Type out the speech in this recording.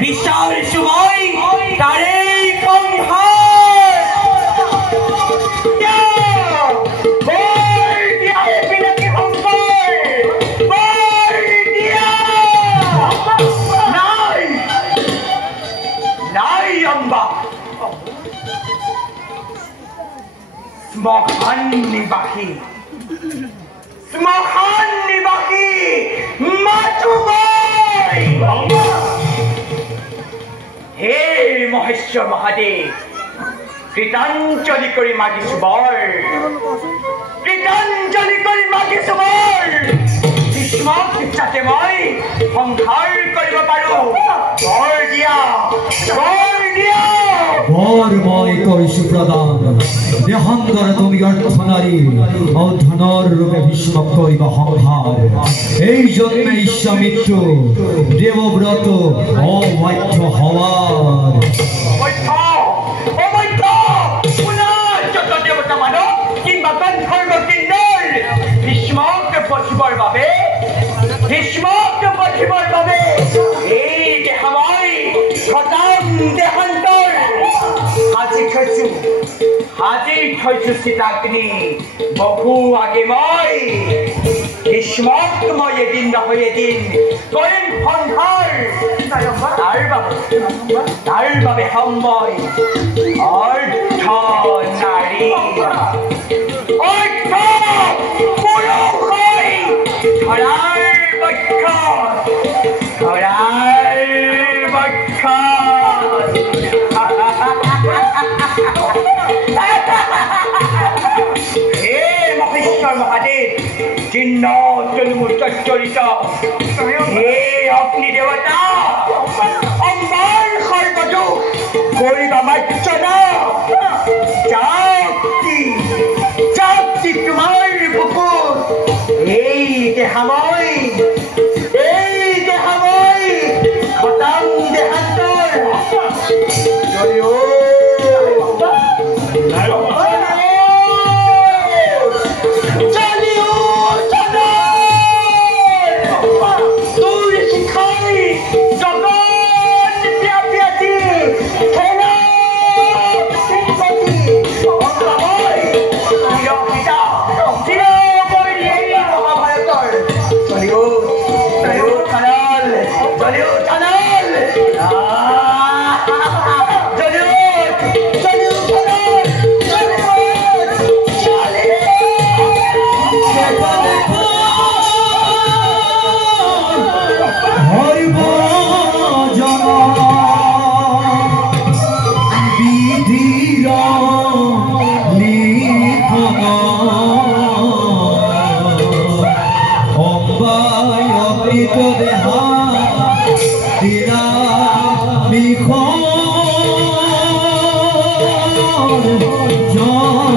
বিশাল সময় তারেই সংহার Smokan Nibaki Matu boy Hey Maheshwar Mahadev Kritanjali kori magisu bor Kritanjali kori magisu bor Bishmak sate moi সংহার করিব পাৰো বর দিয়া বরময় কৈশু প্রদান দেহান্তরে তুমি অর্থনারী ও ধনর রূপে ভীষ্মক করিব সংহার এই জন্মে ঈশ্বমিত্র দেবব্রত অবাধ্য হওয়ার দেবতা মানব কিংবা গন্ধর্ব কিন্নর ভীষ্মকে বচিবৰ বাবে এই দেহাময় খতম দেহান্তৰ হাজিৰ থৈছো সীতাগ্নি বহু আগে মই ভীষ্মক মই এদিন নহয় এদিন কৰিম সংহাৰ তাৰ বাবে সময় অৰ্থ নাৰী অৰ্থ পুৰুষ হৈ ধৰাৰ বক্ষ হে মহেশ্বৰ মহাদেৱ চিহ্ন চৰিত হে অগ্নি দেৱতা অম্বাৰ সৰ্বদোষ কৰিবা মাৰ্চনা যাওক তোমাৰ বুকুত এই দেহাময় খতম দেহান্তৰ John